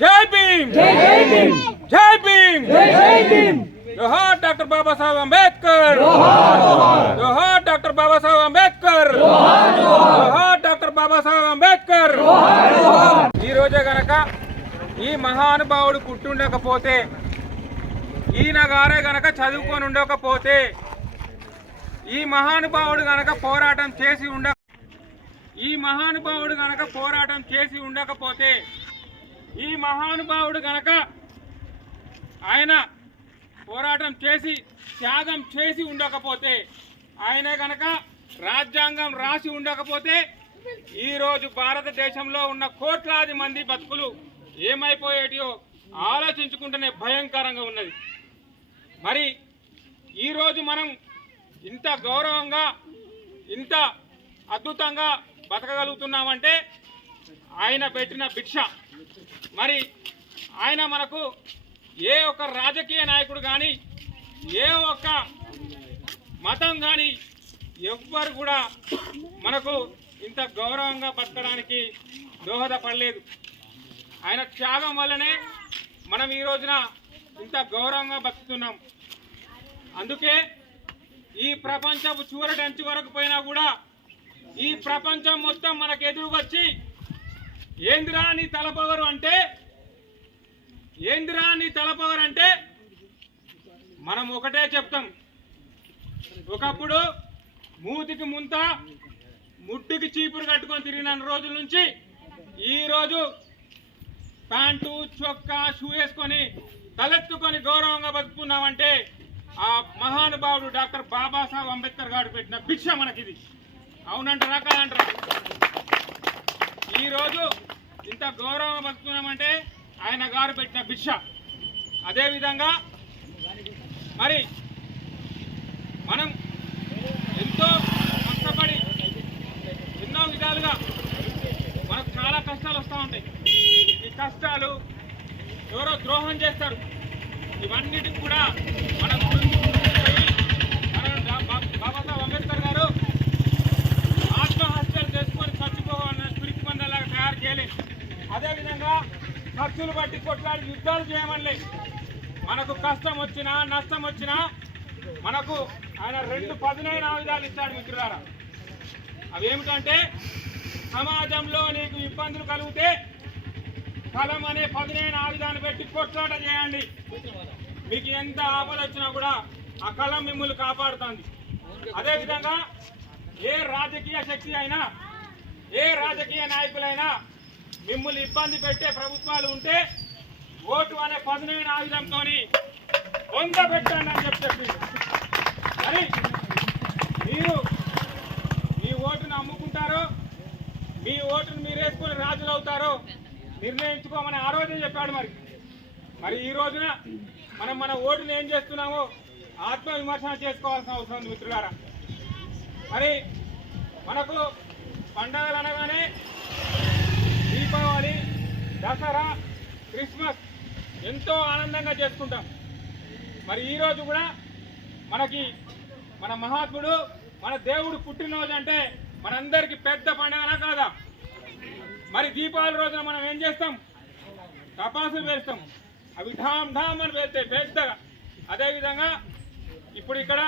జై భీమ్! జై భీమ్! జోహార్ డాక్టర్ బాబాసాహెబ్ అంబేద్కర్! జోహార్ డాక్టర్ బాబాసాహెబ్ అంబేద్కర్! జోహార్ డాక్టర్ బాబాసాహెబ్ అంబేద్కర్! ఈ రోజే గనక ఈ మహానుభావుడు పుట్టుండకపోతే ఈయన గారే గనక చదువుకొని ఉండకపోతే ఈ మహానుభావుడు గనక పోరాటం చేసి ఉండ ఈ మహానుభావుడు గనక పోరాటం చేసి ఉండకపోతే ఈ మహానుభావుడు గనక ఆయన పోరాటం చేసి త్యాగం చేసి ఉండకపోతే ఆయన గనక రాజ్యాంగం రాసి ఉండకపోతే ఈరోజు భారతదేశంలో ఉన్న కోట్లాది మంది బతుకులు ఏమైపోయేటియో ఆలోచించుకుంటేనే భయంకరంగా ఉన్నది. మరి ఈరోజు మనం ఇంత గౌరవంగా ఇంత అద్భుతంగా బతకగలుగుతున్నామంటే ఆయన పెట్టిన భిక్ష. మరి ఆయన మనకు ఏ ఒక్క రాజకీయ నాయకుడు కానీ ఏ ఒక్క మతం కానీ ఎవ్వరు కూడా మనకు ఇంత గౌరవంగా బతకడానికి దోహదపడలేదు. ఆయన త్యాగం వల్లనే మనం ఈ రోజున ఇంత గౌరవంగా బతుకుతున్నాం. అందుకే ఈ ప్రపంచపు చూరటంచి వరకు పోయినా కూడా ఈ ప్రపంచం మొత్తం మనకు ఎదురు వచ్చి ఏందిరా నీ తలపొగరు అంటే? ఏందిరా నీ తలపొగరు అంటే? మనం ఒకటే చెప్తాం. ఒకప్పుడు మూతికి ముంత ముట్టుకి చీపురు కట్టుకొని తిరిగిన రోజుల నుంచి ఈరోజు ప్యాంటు చొక్కా షూ వేసుకొని తలెత్తుకొని గౌరవంగా బతుకున్నామంటే ఆ మహానుభావుడు డాక్టర్ బాబాసాహెబ్ అంబేద్కర్ గారు పెట్టిన భిక్ష మనకిది. అవునంటారా కాదంటారా? ఈరోజు ఇంత గౌరవం బతుకున్నామంటే ఆయన గారు పెట్టిన భిక్ష. అదేవిధంగా మరి మనం ఎంతో కష్టపడి ఎన్నో విధాలుగా మనకు చాలా కష్టాలు వస్తూ ఉంటాయి. ఈ కష్టాలు ఎవరో ద్రోహం చేస్తారు. ఇవన్నిటికి కూడా మనం ఖర్చులు బట్టి కొట్లాడి యుద్ధాలు చేయమని మనకు కష్టం వచ్చినా నష్టం వచ్చినా మనకు ఆయన రెండు పదునైన ఆయుధాలు ఇచ్చాడు మిత్రులారా. అవేమిటంటే సమాజంలో నీకు ఇబ్బందులు కలిగితే కలం అనే పదునైన ఆయుధాన్ని పెట్టి కొట్లాట చేయండి. మీకు ఎంత ఆపద వచ్చినా కూడా ఆ కలం మిమ్మల్ని కాపాడుతుంది. అదేవిధంగా ఏ రాజకీయ శక్తి అయినా ఏ రాజకీయ నాయకులైనా మిమ్మల్ని ఇబ్బంది పెట్టే ప్రభుత్వాలు ఉంటే ఓటు అనే పదునైన ఆయుధంతో వంద పెట్టండి అని చెప్పి మరి మీరు మీ ఓటును అమ్ముకుంటారో మీ ఓటును మీరేసుకుని రాజులు అవుతారో నిర్ణయించుకోమని ఆ రోజే చెప్పాడు మరి. మరి ఈ రోజున మనం మన ఓటును ఏం చేస్తున్నామో ఆత్మవిమర్శన చేసుకోవాల్సిన అవసరం ఉంది మిత్రులారా. మరి మనకు పండగలు అనగానే దీపావళి దసరా క్రిస్మస్ ఎంతో ఆనందంగా చేసుకుంటాం. మరి ఈరోజు కూడా మనకి మన మహాత్ముడు మన దేవుడు పుట్టినరోజు అంటే మనందరికీ పెద్ద పండుగనా కాదా? మరి దీపావళి రోజున మనం ఏం చేస్తాం? టపాసులు వేస్తాం అవి ఢామ్ ఢామ్ అని వేస్తాయి పెద్దగా. అదేవిధంగా ఇప్పుడు ఇక్కడ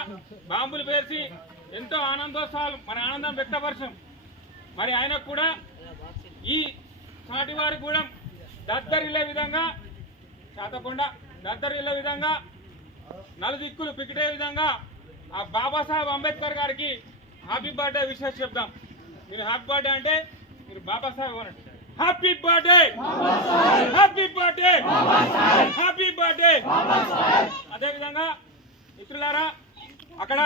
బాంబులు పేర్చి ఎంతో ఆనందోత్సవాలు మన ఆనందం వ్యక్తపరచం మరి ఆయనకు కూడా ఈ సాటి వారికి కూడా దద్దరిల్లే విధంగా శాతకుండా దద్దరిల్లే విధంగా నలుదిక్కులు పికిటే విధంగా ఆ బాబాసాహెబ్ అంబేద్కర్ గారికి హ్యాపీ బర్త్డే విషయం చెప్దాం. మీరు హ్యాపీ బర్త్డే అంటే మీరు బాబాసాహెబ్ అనండి happy birthday! Happy birthday! Happy birthday! అదేవిధంగా మిత్రులారా అక్కడ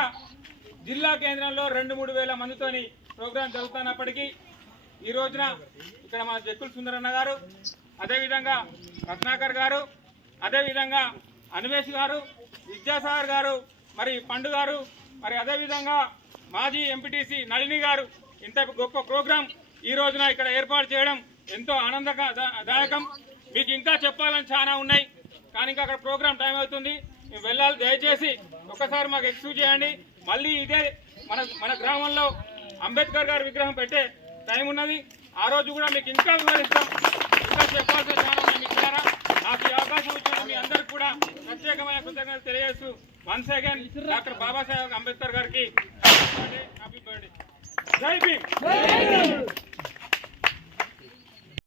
జిల్లా కేంద్రంలో రెండు మూడు వేల మందితోని ప్రోగ్రాం జరుగుతున్నప్పటికీ ఈ రోజున ఇక్కడ మన జక్కుల సుందరన్న గారు అదేవిధంగా రత్నాకర్ గారు అదేవిధంగా అన్వేష్ గారు విద్యాసాగర్ గారు మరి పండు గారు మరి అదేవిధంగా మాజీ ఎంపీటీసీ నళిని గారు ఇంత గొప్ప ప్రోగ్రాం ఈ రోజున ఇక్కడ ఏర్పాటు చేయడం ఎంతో ఆనందదాయకం మీకు ఇంకా చెప్పాలని చాలా ఉన్నాయి కానీ ఇంకా అక్కడ ప్రోగ్రాం టైం అవుతుంది. మేము వెళ్ళాలి దయచేసి ఒకసారి మాకు ఎక్స్క్యూజ్ చేయండి. మళ్ళీ ఇదే మన మన గ్రామంలో అంబేద్కర్ గారి విగ్రహం పెట్టే టైం ఉన్నది. ఆ రోజు కూడా మీకు ఇంకా వివరిస్తాం. చెప్పాల్సిన చాలా అవకాశం ఇచ్చిన మీ అందరికి కూడా ప్రత్యేకమైన కృతజ్ఞతలు తెలియజేస్తూ once again doctor Babasaheb Ambedkar గారికి హ్యాపీ బర్త్డే జై భీమ్